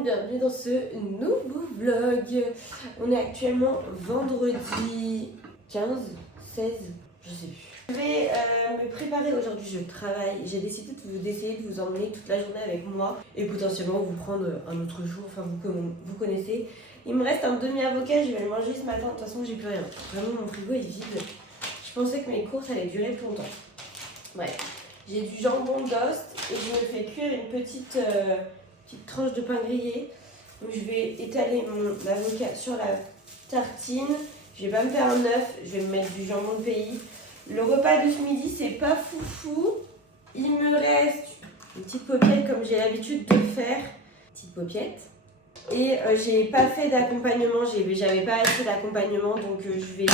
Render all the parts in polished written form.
monde, bienvenue dans ce nouveau vlog. On est actuellement vendredi 15, 16, je sais plus. Je vais me préparer aujourd'hui, je travaille. J'ai décidé d'essayer de vous emmener toute la journée avec moi et potentiellement vous prendre un autre jour, enfin vous connaissez. Il me reste un demi-avocat, je vais le manger ce matin, de toute façon j'ai plus rien. Vraiment mon frigo est vide. Je pensais que mes courses allaient durer plus longtemps. Ouais, j'ai du jambon d'Ost et je me fais cuire une petite tranche de pain grillé. Donc je vais étaler mon avocat sur la tartine. Je vais pas me faire un œuf, je vais me mettre du jambon de pays. Le repas de ce midi, c'est pas foufou. Il me reste une petite paupiette comme j'ai l'habitude de faire. Petite paupiette. Et j'ai pas fait d'accompagnement, j'avais pas assez d'accompagnement, donc je vais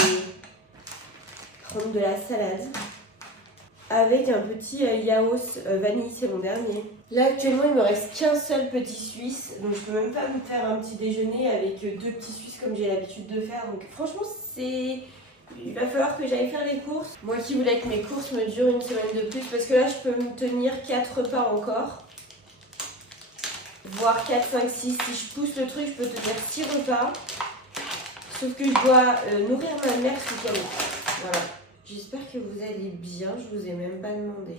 prendre de la salade. Avec un petit yaourt vanille, c'est mon dernier. Là actuellement il me reste qu'un seul petit suisse, donc je peux même pas me faire un petit déjeuner avec deux petits suisses comme j'ai l'habitude de faire. Donc franchement il va falloir que j'aille faire les courses. Moi qui voulais que mes courses me durent une semaine de plus, parce que là je peux me tenir 4 repas encore. Voire 4, 5, 6, si je pousse le truc je peux tenir 6 repas. Sauf que je dois nourrir ma mère ce week-end. Voilà. J'espère que vous allez bien, je vous ai même pas demandé.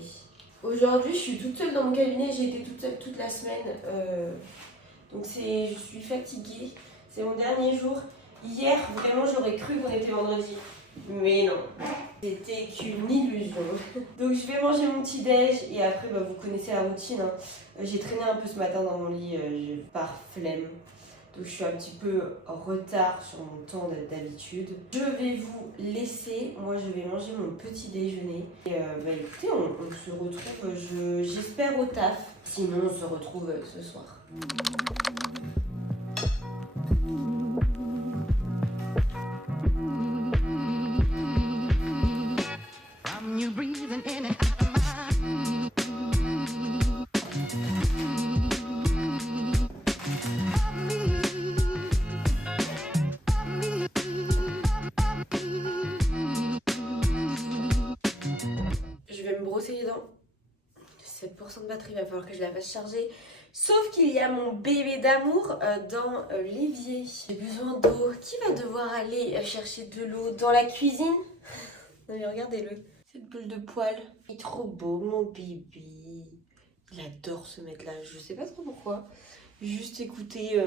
Aujourd'hui, je suis toute seule dans mon cabinet, j'ai été toute seule toute la semaine. Donc je suis fatiguée, c'est mon dernier jour. Hier, vraiment, j'aurais cru qu'on était vendredi. Mais non, c'était qu'une illusion. Donc je vais manger mon petit déj et après, vous connaissez la routine. Hein. J'ai traîné un peu ce matin dans mon lit par flemme. Donc je suis un petit peu en retard sur mon temps d'habitude. Je vais vous laisser, moi je vais manger mon petit déjeuner. Et écoutez, on se retrouve, j'espère au taf. Sinon on se retrouve ce soir. Brosser les dents, 7% de batterie, il va falloir que je la fasse charger. Sauf qu'il y a mon bébé d'amour dans l'évier. J'ai besoin d'eau. Qui va devoir aller chercher de l'eau dans la cuisine? Non mais regardez-le, cette boule de poil. Il est trop beau mon bébé. Il adore se mettre là, je sais pas trop pourquoi. Juste écoutez,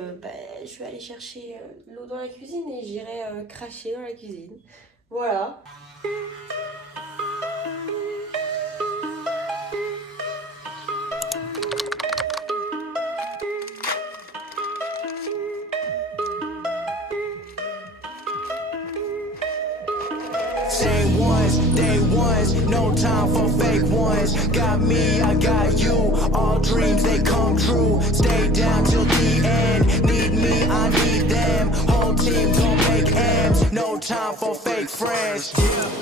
je vais aller chercher l'eau dans la cuisine et j'irai cracher dans la cuisine. Voilà. Day ones, no time for fake ones. Got me, I got you. All dreams they come true. Stay down till the end. Need me, I need them. Whole team gon' make M's. No time for fake friends.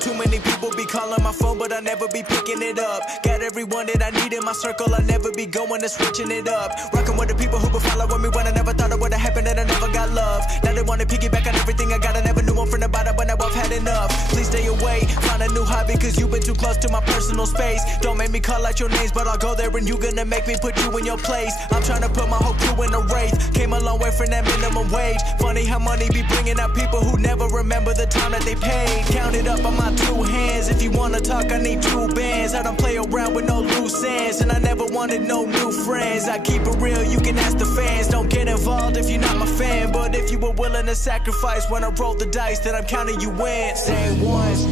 Too many people be calling my phone, but I never be picking it up. Got everyone that I need in my circle. I never be going and switching it up. Rocking with the people who been following me when I never thought it would've happened and I never got love. Now they wanna piggyback on everything I got. I never knew one from the bottom, but now I've had enough. Please stay away. Find a new hobby cause you've been too close to my personal space. Don't make me call out your names, but I'll go there and you gonna make me put you in your place. I'm trying to put my whole crew in a wraith. Came a long way from that minimum wage. Funny how money be bringing out people who never remember the time that they paid. Count it up on my 2 hands. If you wanna talk, I need 2 bands. I don't play around with no loose ends, and I never wanted no new friends. I keep it real, you can ask the fans. Don't get involved if you're not my fan, but if you were willing to sacrifice when I roll the dice, then I'm counting you in.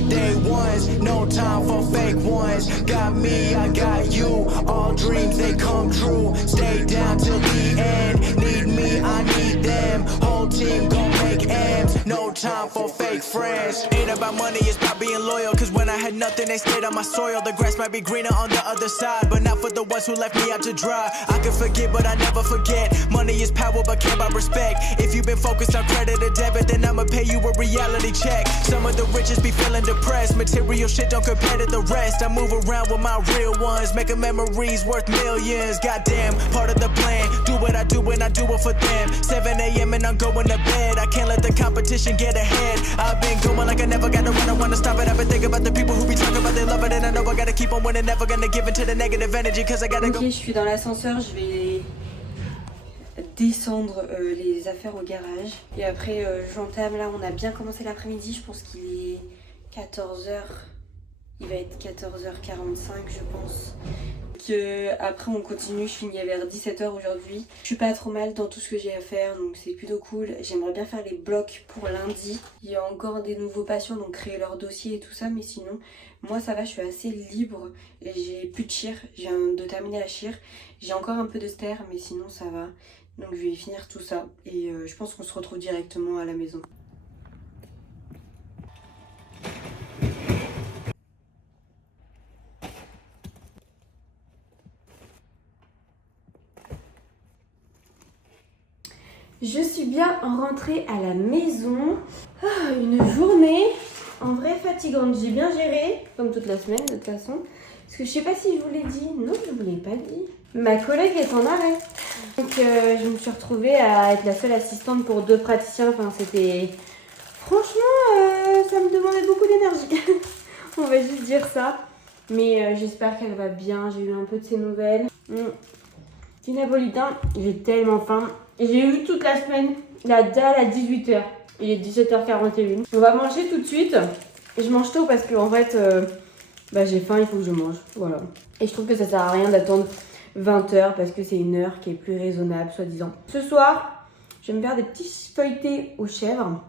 Day ones, no time for fake ones. Got me, I got you. All dreams they come true. Stay down till the end. Need me, I need them. Whole team gon' make M's. No time for fake friends. Ain't about money, it's about being loyal. Cause when I had nothing, they stayed on my soil. The grass might be greener on the other side, but not for the ones who left me out to dry. I can forget, but I never forget. Money is power, but care about respect. If you've been focused on credit or debit, then I'ma pay you a reality check. Some of the richest be feeling depressed. Material shit don't compare to the rest. I move around with my real ones, making memories worth millions. Goddamn, part of the plan. Do what I do and I do it for them. 7 a.m. and I'm going to bed. I can't let the competition get ahead. I've been going like I never gotta run. I wanna stop it. I've been thinking about the people who be talking about they love it, and I know I gotta keep on winning. Never gonna give into the negative energy, cause I gotta go. Ok, je suis dans l'ascenseur, je vais descendre les affaires au garage. Et après, j'entame là, on a bien commencé l'après-midi, je pense qu'il est 14h. Il va être 14h45 je pense. Après on continue, je finis vers 17h aujourd'hui. Je suis pas trop mal dans tout ce que j'ai à faire, donc c'est plutôt cool. J'aimerais bien faire les blocs pour lundi. Il y a encore des nouveaux patients, donc créer leur dossier et tout ça, mais sinon moi ça va, je suis assez libre et j'ai plus de chir. Je viens de terminer la chir. J'ai encore un peu de ster, mais sinon ça va. Donc je vais finir tout ça et je pense qu'on se retrouve directement à la maison. Je suis bien rentrée à la maison. Une journée en vrai fatigante. J'ai bien géré, comme toute la semaine de toute façon. Parce que je sais pas si je vous l'ai dit. Non, je vous l'ai pas dit. Ma collègue est en arrêt. Donc je me suis retrouvée à être la seule assistante pour 2 praticiens. Enfin c'était... Franchement, ça me demandait beaucoup d'énergie. On va juste dire ça. Mais j'espère qu'elle va bien. J'ai eu un peu de ses nouvelles. Petit napolitain, j'ai tellement faim. J'ai eu toute la semaine la dalle à 18h. Il est 17h41. On va manger tout de suite. Je mange tôt parce que en fait, j'ai faim, il faut que je mange. Voilà. Et je trouve que ça sert à rien d'attendre 20h parce que c'est une heure qui est plus raisonnable, soi-disant. Ce soir, je vais me faire des petits feuilletés aux chèvres.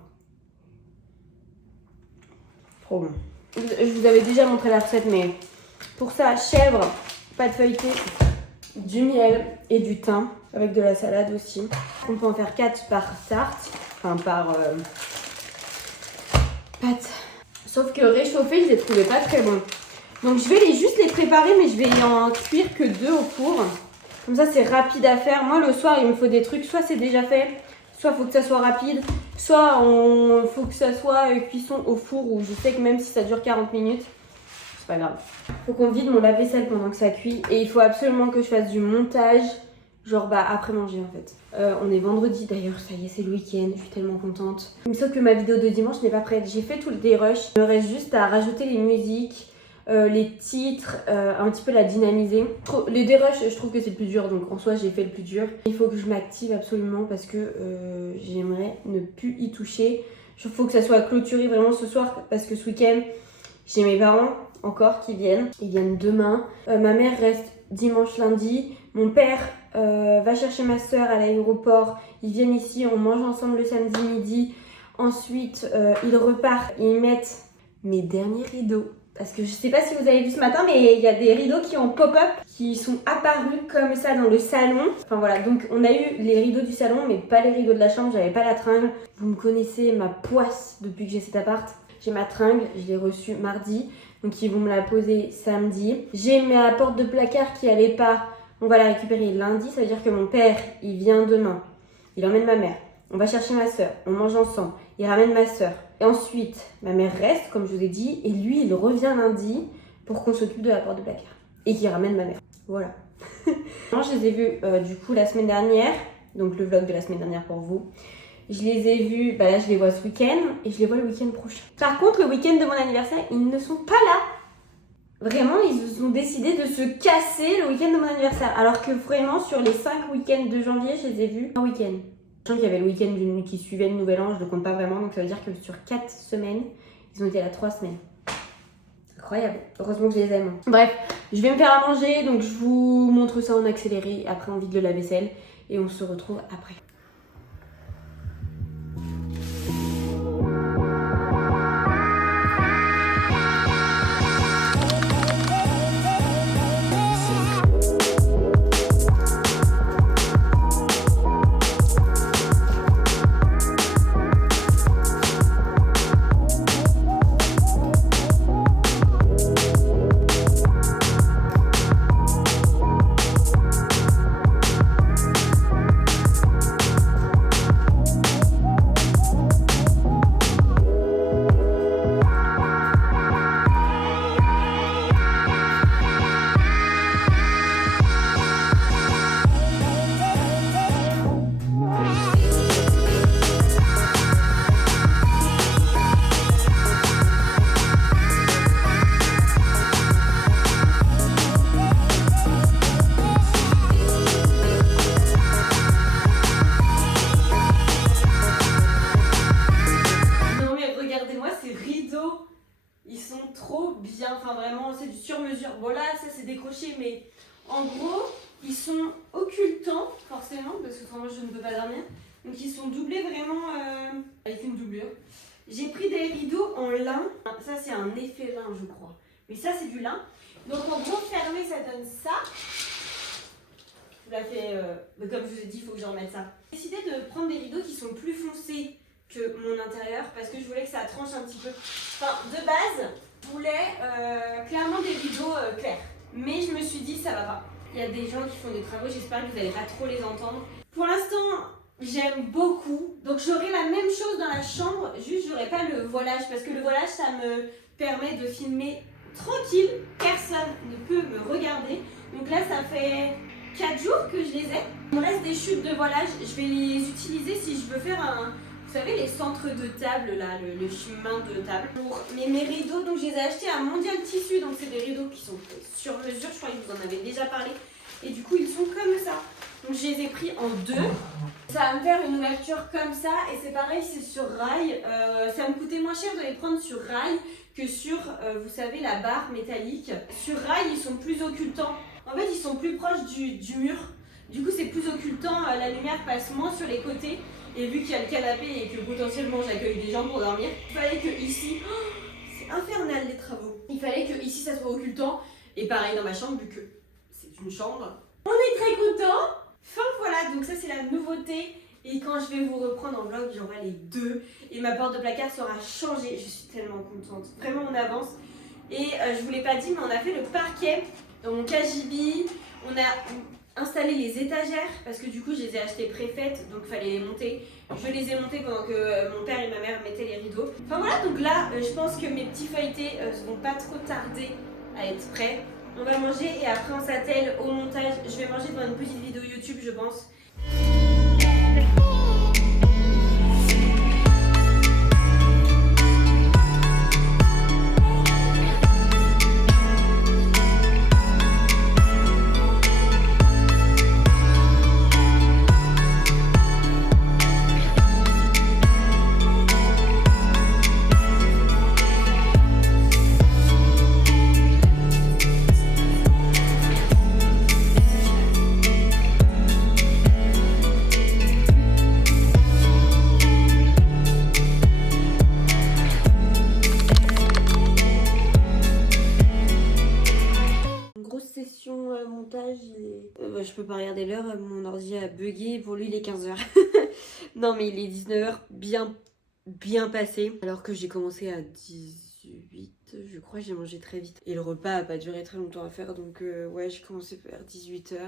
Trop bon. Je vous avais déjà montré la recette, mais pour ça, chèvre, pâte feuilletée, du miel et du thym. Avec de la salade aussi. On peut en faire 4 par tarte. Enfin par pâte. Sauf que réchauffé, je les trouvais pas très bons. Donc je vais juste les préparer, mais je vais en cuire que 2 au four. Comme ça c'est rapide à faire. Moi le soir il me faut des trucs, soit c'est déjà fait, soit il faut que ça soit rapide, soit il faut que ça soit cuisson au four où je sais que même si ça dure 40 minutes, c'est pas grave. Faut qu'on vide mon lave-vaisselle pendant que ça cuit. Et il faut absolument que je fasse du montage. Genre après manger en fait. On est vendredi d'ailleurs, ça y est c'est le week-end, je suis tellement contente. Sauf que ma vidéo de dimanche n'est pas prête, j'ai fait tout le dérush. Il me reste juste à rajouter les musiques, les titres, un petit peu la dynamiser. Les dérush je trouve que c'est le plus dur, donc en soi j'ai fait le plus dur. Il faut que je m'active absolument parce que j'aimerais ne plus y toucher. Il faut que ça soit clôturé vraiment ce soir parce que ce week-end j'ai mes parents encore qui viennent. Ils viennent demain. Ma mère reste dimanche, lundi. Mon père va chercher ma soeur à l'aéroport. Ils viennent ici, on mange ensemble le samedi midi. Ensuite, ils repartent. Ils mettent mes derniers rideaux. Parce que je sais pas si vous avez vu ce matin, mais il y a des rideaux qui ont pop-up, qui sont apparus comme ça dans le salon. Enfin voilà, donc on a eu les rideaux du salon, mais pas les rideaux de la chambre. J'avais pas la tringle. Vous me connaissez, ma poisse depuis que j'ai cet appart. J'ai ma tringle, je l'ai reçue mardi. Donc ils vont me la poser samedi. J'ai ma porte de placard qui allait pas. On va la récupérer lundi, ça veut dire que mon père, il vient demain. Il emmène ma mère. On va chercher ma soeur. On mange ensemble. Il ramène ma soeur. Et ensuite, ma mère reste, comme je vous ai dit. Et lui, il revient lundi pour qu'on s'occupe de la porte de placard. Et qu'il ramène ma mère. Voilà. Moi, je les ai vus du coup la semaine dernière. Donc le vlog de la semaine dernière pour vous. Je les ai vus, là je les vois ce week-end. Et je les vois le week-end prochain. Par contre, le week-end de mon anniversaire, ils ne sont pas là. Vraiment, ils ont décidé de se casser le week-end de mon anniversaire. Alors que vraiment, sur les 5 week-ends de janvier, je les ai vus un week-end. Sachant qu'il y avait le week-end qui suivait le nouvel an, je ne le compte pas vraiment. Donc ça veut dire que sur 4 semaines, ils ont été là 3 semaines. Incroyable. Heureusement que je les aime. Bref, je vais me faire à manger. Donc je vous montre ça en accéléré. Après, on vide le lave-vaisselle. Et on se retrouve après. Bon là, ça c'est décroché, mais en gros, ils sont occultants, forcément, parce que moi je ne peux pas dormir. Donc ils sont doublés vraiment avec une doublure. J'ai pris des rideaux en lin. Ça c'est un effet lin, je crois. Mais ça c'est du lin. Donc en gros, fermé, ça donne ça. Je vous la fais, comme je vous ai dit, il faut que j'en remette ça. J'ai décidé de prendre des rideaux qui sont plus foncés que mon intérieur parce que je voulais que ça tranche un petit peu. Enfin, de base, je voulais clairement des rideaux clairs. Mais je me suis dit, ça va pas. Il y a des gens qui font des travaux, j'espère que vous n'allez pas trop les entendre. Pour l'instant, j'aime beaucoup. Donc j'aurai la même chose dans la chambre, juste j'aurai pas le voilage. Parce que le voilage, ça me permet de filmer tranquille. Personne ne peut me regarder. Donc là, ça fait 4 jours que je les ai. Il me reste des chutes de voilage. Je vais les utiliser si je veux faire un... Vous savez, les centres de table, là, le chemin de table. Pour mes rideaux, donc je les ai achetés à Mondial Tissu. Donc c'est des rideaux qui sont faits sur mesure. Je crois que je vous en avais déjà parlé. Et du coup, ils sont comme ça. Donc je les ai pris en 2. Ça va me faire une ouverture comme ça. Et c'est pareil, c'est sur rail. Ça me coûtait moins cher de les prendre sur rail que sur, vous savez, la barre métallique. Sur rail, ils sont plus occultants. En fait, ils sont plus proches du mur. Du coup, c'est plus occultant. La lumière passe moins sur les côtés. Et vu qu'il y a le canapé et que potentiellement j'accueille des gens pour dormir, il fallait que ici, c'est infernal les travaux. Il fallait que ici ça soit occultant. Et pareil dans ma chambre, vu que c'est une chambre. On est très contents. Enfin voilà, donc ça c'est la nouveauté. Et quand je vais vous reprendre en vlog, j'aurai les 2. Et ma porte de placard sera changée. Je suis tellement contente. Vraiment, on avance. Et je vous l'ai pas dit, mais on a fait le parquet dans mon cagibi. On a installé les étagères parce que du coup je les ai achetées préfaites, donc il fallait les monter. Je les ai montées pendant que mon père et ma mère mettaient les rideaux. Enfin voilà, donc là je pense que mes petits feuilletés vont pas trop tarder à être prêts. On va manger et après on s'attelle au montage. Je vais manger devant une petite vidéo YouTube, je pense. Montage, je peux pas regarder l'heure, mon ordi a bugué, pour lui il est 15h. Non mais il est 19h, bien passé, alors que j'ai commencé à 18, je crois, j'ai mangé très vite. Et le repas a pas duré très longtemps à faire, donc ouais, j'ai commencé vers 18h.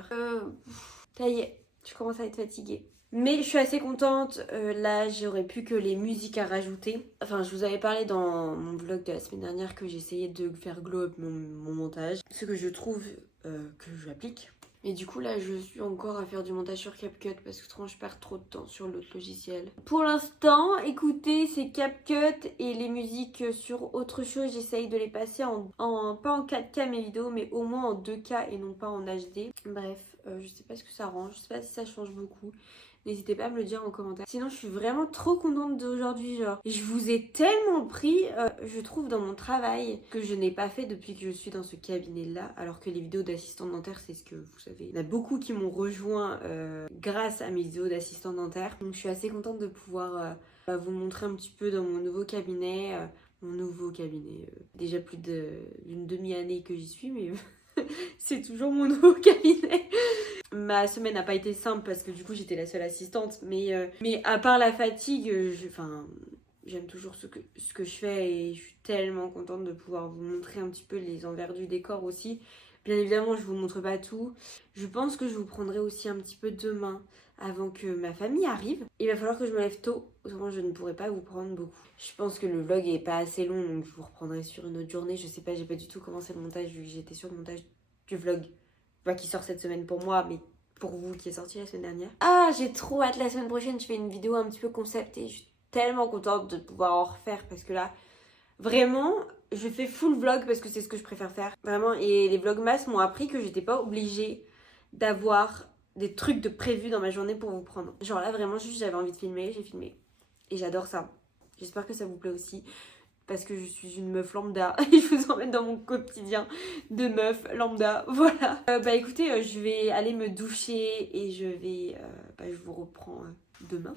Ça y est, je commence à être fatiguée. Mais je suis assez contente, là j'aurais plus que les musiques à rajouter. Enfin, je vous avais parlé dans mon vlog de la semaine dernière que j'essayais de faire glow up mon montage. Ce que je trouve que j'applique. Et du coup là je suis encore à faire du montage sur CapCut parce que je perds trop de temps sur l'autre logiciel. Pour l'instant, écoutez, c'est CapCut et les musiques sur autre chose, j'essaye de les passer pas en 4K mes vidéos, mais au moins en 2K et non pas en HD. Bref, je sais pas ce que ça rend, je sais pas si ça change beaucoup. N'hésitez pas à me le dire en commentaire. Sinon, je suis vraiment trop contente d'aujourd'hui. Genre, je vous ai tellement pris, je trouve, dans mon travail que je n'ai pas fait depuis que je suis dans ce cabinet-là. Alors que les vidéos d'assistante dentaire, c'est ce que vous savez. Il y en a beaucoup qui m'ont rejoint grâce à mes vidéos d'assistante dentaire. Donc, je suis assez contente de pouvoir vous montrer un petit peu dans mon nouveau cabinet. Déjà plus d'une demi-année que j'y suis, mais c'est toujours mon nouveau cabinet. Ma semaine n'a pas été simple parce que du coup j'étais la seule assistante, mais à part la fatigue, j'aime toujours ce que je fais et je suis tellement contente de pouvoir vous montrer un petit peu les envers du décor aussi. Bien évidemment, je vous montre pas tout. Je pense que je vous prendrai aussi un petit peu demain avant que ma famille arrive. Il va falloir que je me lève tôt, autrement je ne pourrai pas vous prendre beaucoup. Je pense que le vlog est pas assez long, donc je vous reprendrai sur une autre journée. Je sais pas, j'ai pas du tout commencé le montage vu que j'étais sur le montage du vlog. Pas qui sort cette semaine pour moi, mais pour vous qui est sorti la semaine dernière. Ah, j'ai trop hâte la semaine prochaine, je fais une vidéo un petit peu concept et je suis tellement contente de pouvoir en refaire parce que là, vraiment, je fais full vlog parce que c'est ce que je préfère faire. Vraiment, et les vlogmas m'ont appris que j'étais pas obligée d'avoir des trucs de prévus dans ma journée pour vous prendre. Genre là, vraiment, juste j'avais envie de filmer, j'ai filmé. Et j'adore ça. J'espère que ça vous plaît aussi. parce que je suis une meuf lambda et je vous emmène dans mon quotidien de meuf lambda, voilà. Bah écoutez, je vais aller me doucher et je vous reprends demain.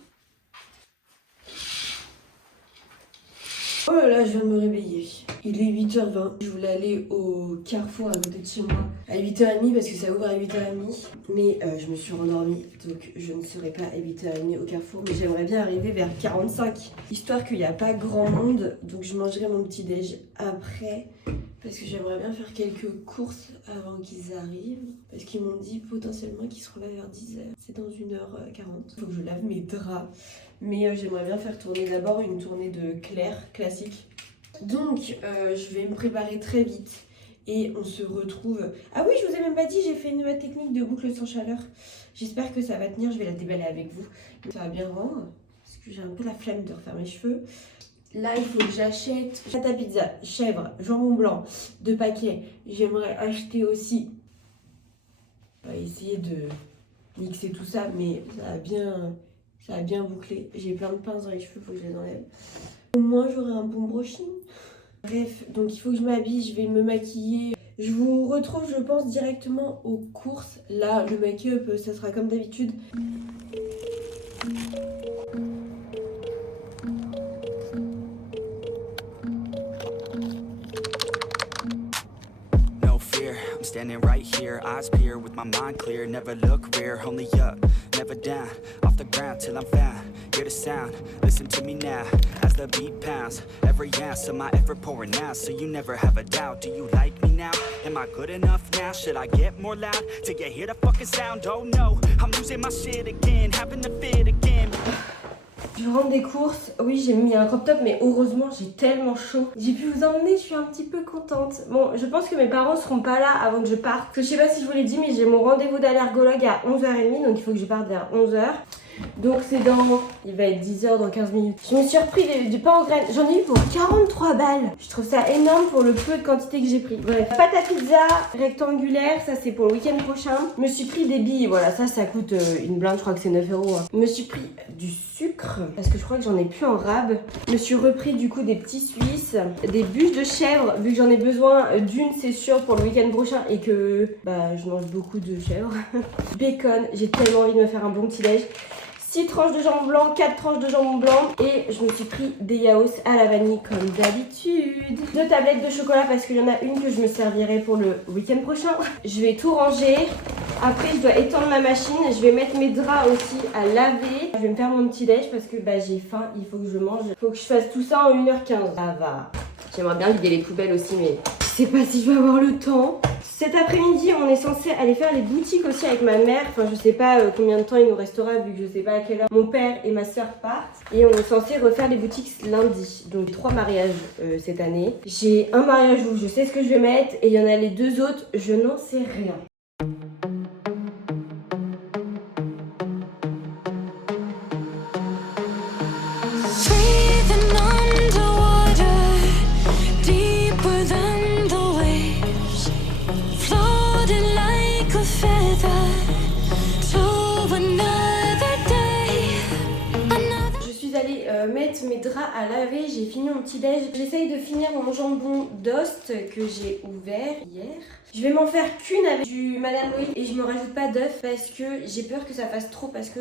Oh là là, je viens de me réveiller. Il est 8h20. Je voulais aller au Carrefour à côté de chez moi à 8h30 parce que ça ouvre à 8h30. Mais je me suis rendormie, donc je ne serai pas à 8h30 au Carrefour. Mais j'aimerais bien arriver vers 45, histoire qu'il n'y a pas grand monde. Donc je mangerai mon petit déj après. Parce que j'aimerais bien faire quelques courses avant qu'ils arrivent. Parce qu'ils m'ont dit potentiellement qu'ils seront là vers 10h. C'est dans 1h40. Faut que je lave mes draps. Mais j'aimerais bien faire tourner d'abord une tournée de Claire classique. Donc je vais me préparer très vite. Et on se retrouve... Ah oui, je vous ai même pas dit, j'ai fait une nouvelle technique de boucle sans chaleur. J'espère que ça va tenir, je vais la déballer avec vous. Ça va bien rendre. Parce que j'ai un peu la flemme de refaire mes cheveux. Là, il faut que j'achète pâte à pizza, chèvre, jambon blanc, 2 paquets. J'aimerais acheter aussi... On va essayer de mixer tout ça, mais ça a bien bouclé. J'ai plein de pinces dans les cheveux, il faut que je les enlève. Au moins, j'aurai un bon brushing. Bref, donc il faut que je m'habille, je vais me maquiller. Je vous retrouve, je pense, directement aux courses. Là, le make-up, ça sera comme d'habitude. Standing right here, eyes peer with my mind clear. Never look rear, only up, never down. Off the ground till I'm found. Hear the sound, listen to me now. As the beat pounds, every ounce of my effort pouring out. So you never have a doubt. Do you like me now? Am I good enough now? Should I get more loud till you hear the fucking sound? Oh no, I'm losing my shit again, having to fit again. Je rentre des courses, oui j'ai mis un crop top mais heureusement j'ai tellement chaud. J'ai pu vous emmener, je suis un petit peu contente. Bon, je pense que mes parents seront pas là avant que je parte. Parce que je sais pas si je vous l'ai dit mais j'ai mon rendez-vous d'allergologue à 11h30 donc il faut que je parte vers 11h. Donc c'est il va être 10h dans 15 minutes. Je me suis repris du pain aux graines. J'en ai eu pour 43 balles. Je trouve ça énorme pour le peu de quantité que j'ai pris. Bref, pâte à pizza rectangulaire, ça c'est pour le week-end prochain. Je me suis pris des billes, voilà, ça coûte une blinde, je crois que c'est 9 €. Je me suis pris du sucre, parce que je crois que j'en ai plus en rab. Je me suis repris du coup des petits Suisses, des bûches de chèvre, vu que j'en ai besoin d'une c'est sûr pour le week-end prochain et que je mange beaucoup de chèvre. Bacon, j'ai tellement envie de me faire un bon petit déj. 6 tranches de jambon blanc, 4 tranches de jambon blanc et je me suis pris des yaourts à la vanille comme d'habitude. 2 tablettes de chocolat parce qu'il y en a une que je me servirai pour le week-end prochain. Je vais tout ranger. Après je dois étendre ma machine. Je vais mettre mes draps aussi à laver. Je vais me faire mon petit déj parce que j'ai faim, il faut que je mange. Il faut que je fasse tout ça en 1h15. Ça va. J'aimerais bien vider les poubelles aussi mais je sais pas si je vais avoir le temps. Cet après-midi, on est censé aller faire les boutiques aussi avec ma mère. Enfin, je sais pas combien de temps il nous restera vu que je sais pas à quelle heure mon père et ma soeur partent. Et on est censé refaire les boutiques lundi. Donc 3 mariages cette année. J'ai un mariage où je sais ce que je vais mettre et il y en a les 2 autres, je n'en sais rien. Mettre mes draps à laver, j'ai fini mon petit déj. J'essaye de finir mon jambon d'ost que j'ai ouvert hier. Je vais m'en faire qu'une avec du Madame Louis et je me rajoute pas d'œuf parce que j'ai peur que ça fasse trop parce que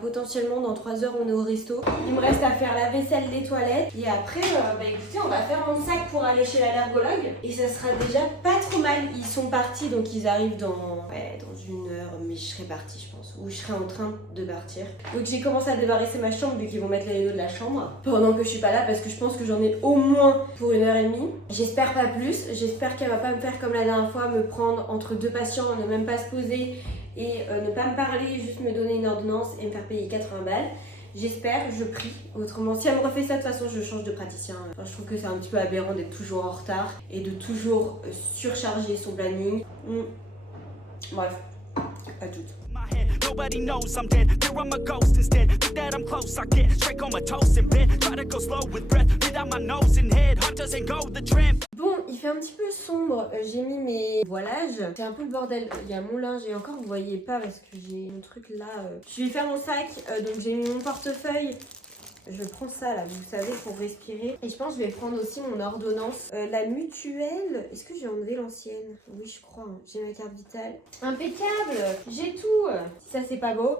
potentiellement dans 3 heures on est au resto. Il me reste à faire la vaisselle, les toilettes et après écoutez on va faire mon sac pour aller chez l'allergologue et ça sera déjà pas trop mal. Ils sont partis donc ils arrivent dans 1 heure mais je serai partie je pense ou je serai en train de partir. Donc j'ai commencé à débarrasser ma chambre vu qu'ils vont mettre les rideaux de la chambre pendant que je suis pas là parce que je pense que j'en ai au moins pour 1h30. J'espère pas plus, j'espère qu'elle va pas me faire comme la dernière fois, me prendre entre 2 patients, ne même pas se poser et ne pas me parler, juste me donner une ordonnance et me faire payer 80 balles. J'espère, je prie. Autrement, si elle me refait ça, de toute façon, je change de praticien. Enfin, je trouve que c'est un petit peu aberrant d'être toujours en retard et de toujours surcharger son planning. Bref, à toutes. Nobody knows I'm dead. Here I'm a ghost instead. Think that I'm close, I get straight comatose in bed. Try to go slow with breath. Breathe out my nose and head. Heart doesn't go the tramp. Bon, il fait un petit peu sombre. J'ai mis mes voilages. C'est un peu le bordel. Il y a mon linge et encore vous voyez pas parce que j'ai mon truc là. Je vais faire mon sac. Donc j'ai mis mon portefeuille Je prends ça là, vous savez, pour respirer. Et je pense que je vais prendre aussi mon ordonnance. La mutuelle, est-ce que j'ai enlevé l'ancienne? Oui, je crois, hein. J'ai ma carte vitale. Impeccable, j'ai tout. Si ça c'est pas beau.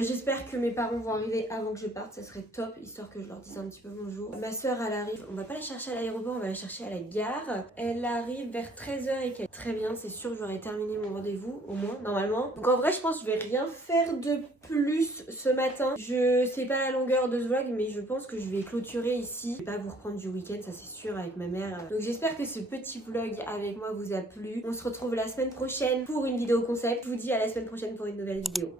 J'espère que mes parents vont arriver avant que je parte, ça serait top, histoire que je leur dise un petit peu bonjour. Ma soeur elle arrive, on va pas la chercher à l'aéroport, on va la chercher à la gare. Elle arrive vers 13h et quelques. Très bien, c'est sûr que j'aurai terminé mon rendez-vous, au moins, normalement. Donc en vrai, je pense que je vais rien faire de plus ce matin. Je sais pas la longueur de ce vlog, mais je pense que je vais clôturer ici. Je vais pas vous reprendre du week-end, ça c'est sûr, avec ma mère. Donc j'espère que ce petit vlog avec moi vous a plu. On se retrouve la semaine prochaine pour une vidéo concept. Je vous dis à la semaine prochaine pour une nouvelle vidéo.